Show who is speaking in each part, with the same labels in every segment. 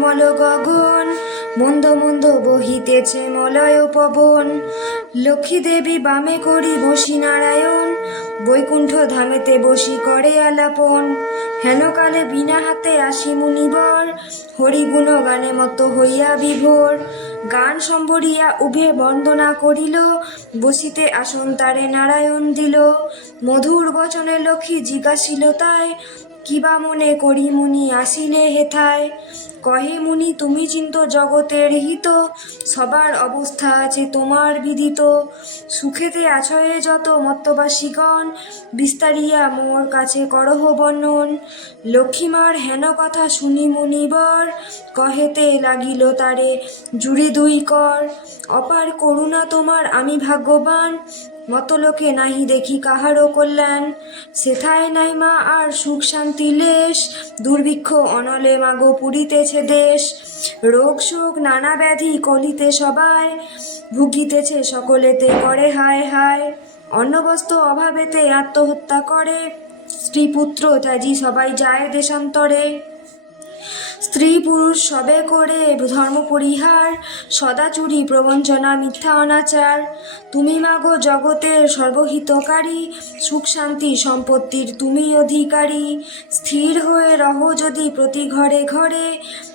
Speaker 1: নির্মল গগন, মন্দ মন্দ বহিতেছে মলয় পবন। লক্ষ্মী দেবী বামে করি বসি নারায়ণ, বৈকুণ্ঠ ধামেতে বসি করে আলাপন। হেনকালে বিনা হাতে আসি মুনিবর, হরিগুণ গানে মতো হইয়া বিভোর। গান সম্বরিয়া উভে বন্দনা করিল, বসিতে আসন তারে নারায়ণ দিল। মধুর বচনে লক্ষ্মী জিজ্ঞাসিল তাই কিবা মনে করি মুনি আসিলে হেথায়। কহে মুনি, তুমি চিন্ত জগতের হিত, সবার অবস্থা আছে তোমার বিদিত। সুখেতে আছয়ে যত মত্তবাসীগণ, বিস্তারিয়া মোর কাছে করহ বর্ণন। লক্ষ্মীমার হেন কথা শুনি মুনিবর, কহেতে লাগিল তারে জুড়ি দুই কর। অপার করুণা তোমার, আমি ভাগ্যবান, মতলোকে নাহি দেখি কাহারও কল্যাণ। সেথায় নাই মা, আর সুখ শান্তি লেশ দুর্ভিক্ষ অনলে মাগো পুরিতেছে দেশ। রোগ শোক নানা ব্যাধি কলিতে সবাই, ভুগিতেছে সকলেতে করে হায় হায়। অন্নবস্ত্র অভাবেতে আত্মহত্যা করে স্ত্রী পুত্র ত্যাজি সবাই যায় দেশান্তরে। স্ত্রী পুরুষ সবে করে ধর্ম পরিহার সদাচুরি প্রবঞ্চনা মিথ্যা অনাচার। তুমি মাগো জগতের সর্বহিতকারী, সুখ শান্তি সম্পত্তির তুমি অধিকারী। স্থির হয়ে রহ যদি প্রতি ঘরে ঘরে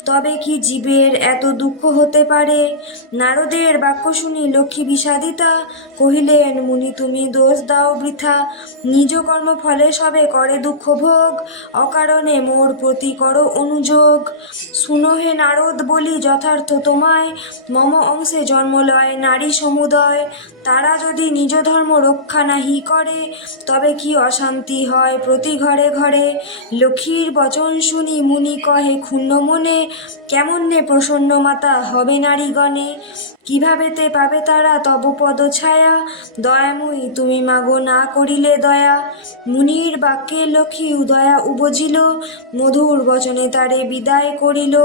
Speaker 1: তবে কি জীবের এত দুঃখ হতে পারে? নারদের বাক্য শুনি লক্ষ্মী বিষাদিতা কহিলেন, মুনি, তুমি দোষ দাও বৃথা। নিজ কর্ম ফলে সবে করে দুঃখ ভোগ। অকারণে মোর প্রতি করো অনুযোগ। শুনো হে নারদ, বলি যথার্থ তোমায়। মম অংশে জন্ম লয় নারী সমুদয়। তারা যদি নিজ ধর্ম রক্ষা নাহি করে, তবে কি অশান্তি হয় প্রতি ঘরে ঘরে? লক্ষ্মীর বচন শুনি মুনি কহে, ক্ষুণ্ণ মনে, কেমন নে প্রসন্ন মাতা হবে নারীগণে? কিভাবেতে পাবে তারা? তব পদ ছায়া দয়াময়ী, তুমি মাগো না করিলে দয়া। মুনির বাক্যে লক্ষ্মী উদয়া উপজিল। মধুর বচনে তারে বিদায় করিল।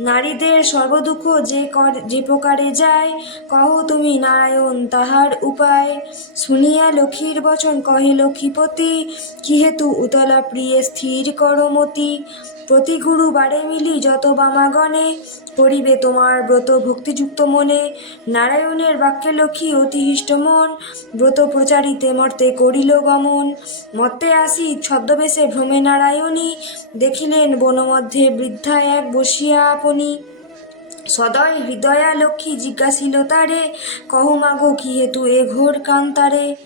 Speaker 1: নারীদের সর্বদুঃখ যে কর, যে প্রকারে যায়, কহ তুমি নারায়ণ তাহার উপায়। শুনিয়া লক্ষ্মীর বচন কহে লক্ষ্মীপতি, কিহেতু উতলা প্রিয়ে স্থির করমতি প্রতি গুরু বারে মিলি যত বামাগণে করিবে তোমার ব্রত ভক্তিযুক্ত মনে। নারায়ণের বাক্যে লক্ষ্মী অতিহিষ্ট মন, ব্রত প্রচারিতে মর্তে করিল গমন। মর্তে আসি ছদ্মবেশে ভ্রমে নারায়ণী, দেখিলেন বনমধ্যে বৃদ্ধা এক বসিয়া আপনি। সদয় হৃদয়া লক্ষ্মী জিজ্ঞাসিল তারে কহ মাগো কি হেতু এ ঘোর কান্তারে?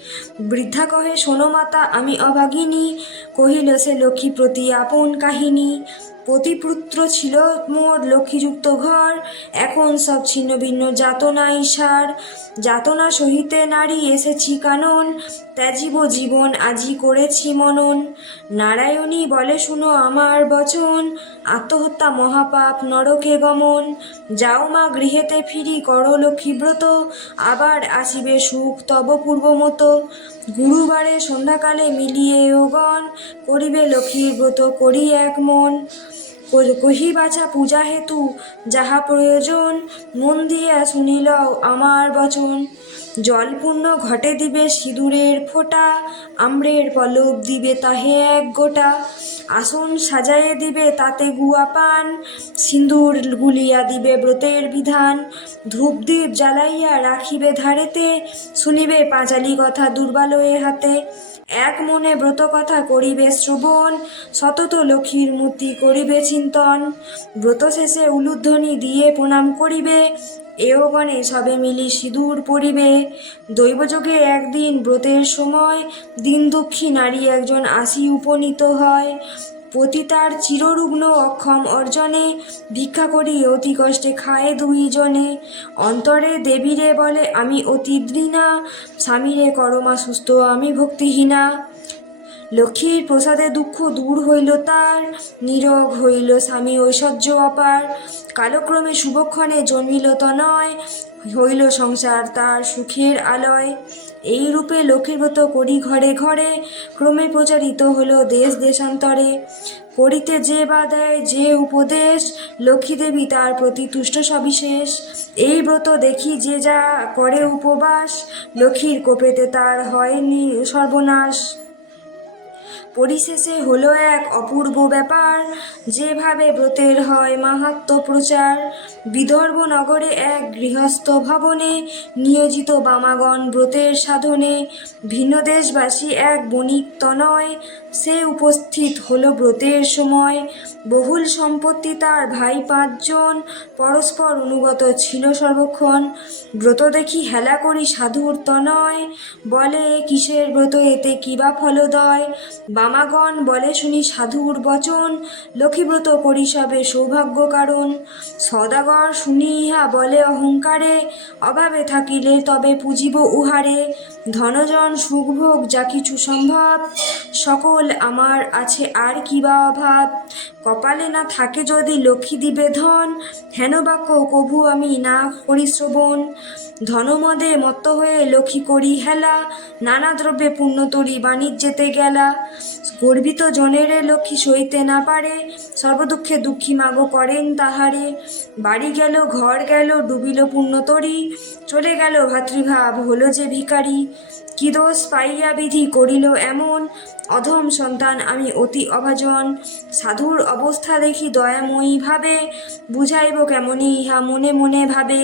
Speaker 1: বৃদ্ধা কহে, শোনো মাতা, আমি অভাগিনী কহিল সে লক্ষ্মী প্রতি আপন কাহিনী। পতিপুত্র ছিল মোর লক্ষ্মীযুক্ত ঘর। এখন সব ছিন্ন ভিন্ন যাতনা ইসার যাতনা সহিতে নারী এসেছি কানন। ত্যাজিব জীবন আজি করেছি মনন। নারায়ণী বলে, শুনো আমার বচন। আত্মহত্যা মহাপাপ নরকে গমন। যাও মা গৃহেতে ফিরি, করো লক্ষ্মীব্রত আবার আসিবে সুখ তব পূর্বমতো গুরুবারে সন্ধ্যাকালে মিলিয়ে ওগণ করিবে লক্ষ্মীর ব্রত, করি এক মন। কহি বাছা পূজা হেতু, যাহা প্রয়োজন মন দিয়া শুনিল আমার বচন। জলপূর্ণ ঘটে দিবে সিঁদুরের ফোঁটা, আম্রের পলব দিবে তাহে এক গোটা। আসন সাজায়ে দিবে তাতে গুয়া পান, সিঁদুর গুলিয়া দিবে ব্রতের বিধান। ধূপদীপ জ্বালাইয়া রাখিবে ধারেতে, শুনিবে পাঁচালি কথা দুর্বালয়ে হাতে। এক মনে ব্রত কথা করিবে শ্রবণ, সতত লক্ষ্মীর মূর্তি করিবে চিন্তন। ব্রত শেষে উলুধ্বনি দিয়ে প্রণাম করিবে, এও গণে সবে মিলি সিঁদুর পরিবে। দৈবযোগে একদিন ব্রতের সময় দিন দুঃখী নারী একজন আসি উপনীত হয়। পতিতার চিররুগ্ন অক্ষম অর্জনে ভিক্ষা করি অতি কষ্টে খায় দুইজনে। অন্তরে দেবীরে বলে, আমি অতি দৃণা স্বামীরে করমা সুস্থ, আমি ভক্তিহীনা। লক্ষ্মীর প্রসাদে দুঃখ দূর হইল তার নীরব হইল স্বামী ঐশ্বর্য অপার। কালক্রমে শুভক্ষণে জন্মিল তনয়, হইল সংসার তার সুখের আলয়। এই রূপে লোকের ব্রত করি ঘরে ঘরে, ক্রমে প্রচারিত হলো দেশ দেশান্তরে। করিতে যে বা দেয় যে উপদেশ, লক্ষ্মী দেবী তার প্রতি তুষ্ট সবিশেষ। এই ব্রত দেখি যে যা করে উপবাস, লক্ষ্মীর কোপেতে তার হয়নি সর্বনাশ। পরিশেষে হলো এক অপূর্ব ব্যাপার, যেভাবে ব্রতের হয় মাহাত্ম প্রচার। বিদর্ভ নগরে এক গৃহস্থ ভবনে নিয়োজিত বামাগণ ব্রতের সাধনে, ভিন্ন দেশবাসী এক বণিক তনয় সে উপস্থিত হলো ব্রতের সময়। বহুল সম্পত্তি তার ভাই পাঁচজন, পরস্পর অনুগত ছিল সর্বক্ষণ। ব্রত দেখি হেলা করি সাধুর তনয়, বলে, কিসের ব্রত এতে কিবা ফলদয়? বামাগণ বলে শুনি সাধুর বচন লক্ষ্মীব্রত করি সবে সৌভাগ্য কারণ। সদাগর শুনি ইহা বলে অহংকারে, অভাবে থাকিলে তবে পুজিব উহারে। ধনজন সুখভোগ যা কিছু সম্ভব, সকল আমার আছে আর কি বা অভাব। কপালে না থাকে যদি লক্ষ্মী দিবে ধন হেন বাক্য কভু আমি না করি শ্রবণ। ধনমদে মত্ত হয়ে লক্ষ্মী করি হেলা, নানা দ্রব্যে পুণ্যতরী বাণিজ্যেতে গেলা। গর্বিত জনের লক্ষ্মী সইতে না পারে, সর্বদুঃখে দুঃখী মাগো করেন তাহারে। বাড়ি গেল, ঘর গেল, ডুবিল পূর্ণতরী, চলে গেল ভাতৃভাব হলো যে ভিখারি। কি দোষ পাইয়া বিধি করিল এমন? অধম সন্তান আমি অতি অভাজন। সাধুর অবস্থা দেখি দয়াময়ী ভাবে বুঝাইব কেমনই ইহা মনে মনে ভাবে।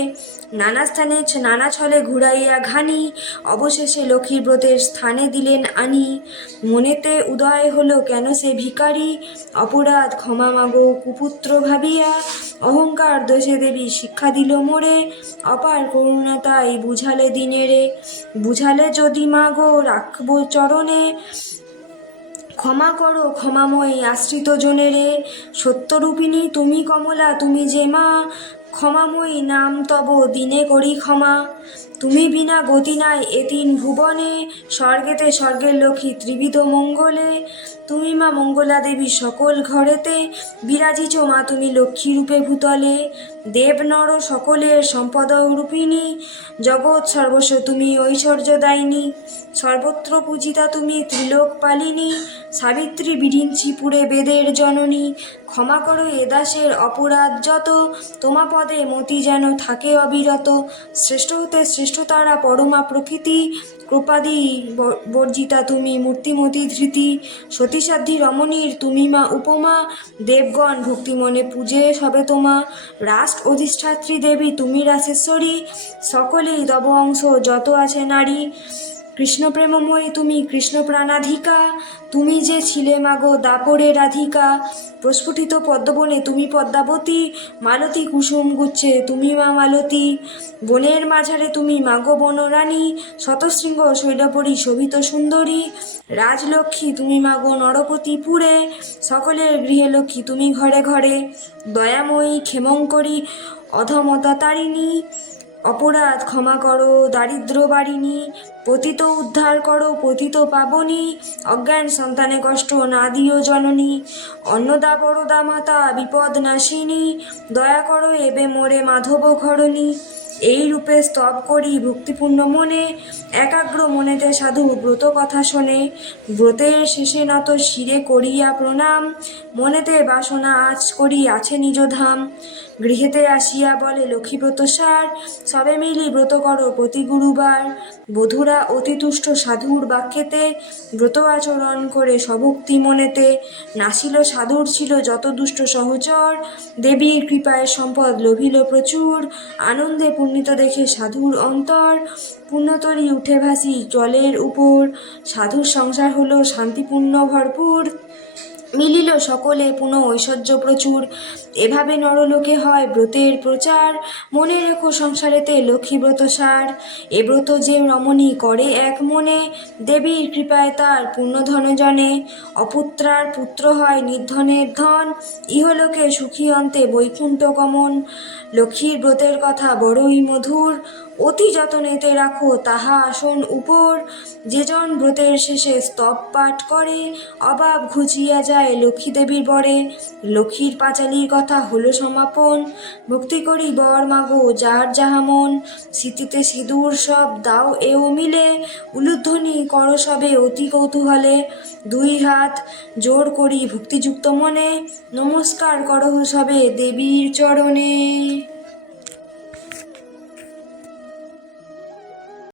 Speaker 1: নানা স্থানে নানা ছলে ঘুরাইয়া ঘানি। অবশেষে লক্ষ্মীর ব্রতের স্থানে দিলেন আনি। মনেতে উদয় হলো কেন সে ভিখারি? অপরাধ ক্ষমা মাগো কুপুত্র ভাবিয়া। অহংকার দোষে দেবী শিক্ষা দিল মোরে, অপার করুণা তাই বুঝালে দিনেরে বুঝালে যদি মা গো রাখব চরণে। ক্ষমা করো ক্ষমাময়ী আশ্রিত জনেরে সত্যরূপিণী তুমি কমলা, তুমি যে মা। ক্ষমাময়ী নাম তব দিনে করি ক্ষমা। তুমি বিনা গতি নাই এ তিন ভুবনে, স্বর্গেতে স্বর্গের লক্ষ্মী ত্রিবিধ মঙ্গলে। তুমি মা মঙ্গলা দেবী সকল ঘরেতে বিরাজিছ মা তুমি লক্ষ্মী রূপে ভূতলে। দেব নর সকলের সম্পদ রূপিণী, জগৎ সর্বস্ব তুমি ঐশ্বর্য দায়িনী। সর্বত্র পূজিতা তুমি ত্রিলোক পালিনী, সাবিত্রী বিরিঞ্চিপুরে বেদের জননী। ক্ষমা করো এ দাসের অপরাধ যত তোমা পদে মতি যেন থাকে অবিরত। শ্রেষ্ঠ হতে শ্রেষ্ঠ তারা পরমা প্রকৃতি, কৃপাদি বর্জিতা তুমি মূর্তিমতি ধৃতি, সতীসাধ্যী রমণীর তুমি মা উপমা, দেবগণ ভক্তি মনে পূজে সবে তোমা রাষ্ট্র অধিষ্ঠাত্রী দেবী তুমি রাশেশ্বরী সকলেই দব অংশ যত আছে নারী। কৃষ্ণ প্রেমময়ী তুমি কৃষ্ণ প্রাণাধিকা তুমি যে ছিলে মাগো দাপরে রাধিকা, প্রস্ফুটিত পদ্মবনে তুমি পদ্মাবতী, মালতী কুসুম গুচ্ছে তুমি মা মালতী, বনের মাঝারে তুমি মাগো বনরানী, শতশৃঙ্গ শৈলপরী শোভিত সুন্দরী, রাজলক্ষ্মী তুমি মাগো নরপতি পুরে সকলের গৃহে লক্ষ্মী তুমি ঘরে ঘরে, দয়াময়ী ক্ষেমঙ্করী, অধমতা তারিণী অপরাধ ক্ষমা করো, দারিদ্র বাড়িনি, পতিত উদ্ধার করো, পতিত পাবনি, অজ্ঞান সন্তানে কষ্ট না দিও জননী, অন্নদা বড়দা মাতা, বিপদ নাশিনী, দয়া করো এবে মোরে মাধব ঘরণী। এই রূপে স্তব করি ভক্তিপূর্ণ মনে, একাগ্র মনেতে সাধু ব্রত কথা শোনে। ব্রতের শেষে নত শিরে করিয়া প্রণাম, মনেতে বাসনা আজ করি আছে নিজ ধাম। গৃহেতে আসিয়া বলে, লক্ষ্মীব্রত সার, সবে মিলি ব্রত করো প্রতি গুরুবার। বধুরা অতিতুষ্ট সাধুর বাক্যেতে ব্রত আচরণ করে সভক্তি মনেতে, নাসিল সাধুর ছিল যত দুষ্ট সহচর, দেবীর কৃপায় সম্পদ লোভিল প্রচুর, আনন্দে পুণ্যিত দেখে সাধুর অন্তর, পুণ্যতরী উঠে ভাসি জলের উপর, সাধুর সংসার হলো শান্তিপূর্ণ ভরপুর। মিলিল সকলে পুনঃ ঐশ্বর্য প্রচুর। এভাবে নরলোকে হয় ব্রতের প্রচার। মনে রেখো সংসারেতে লক্ষ্মীব্রত সার। এ ব্রত যে রমণী করে এক মনে, দেবীর কৃপায় তার পুণ্যধন জনে। অপুত্রার পুত্র হয় নির্ধনের ধন, ইহলোকে সুখী অন্তে বৈকুণ্ঠ গমন। লক্ষ্মীর ব্রতের কথা বড়ই মধুর অতি যতনেতে রাখো, তাহা আসন উপর যেজন ব্রতের শেষে স্তব পাঠ করে অভাব ঘুচিয়া যায় লক্ষ্মী দেবীর বরে। লক্ষ্মীর পাঁচালির কথা হলো সমাপন, ভক্তি করি বর মাগো, যার যাহা মন, স্মৃতিতে সিঁদুর সব দাও এও মিলে, উলুধ্বনি কর সবে অতি কৌতূহলে। দুই হাত জোর করি ভক্তিযুক্ত মনে, নমস্কার করহ সবে দেবীর চরণে।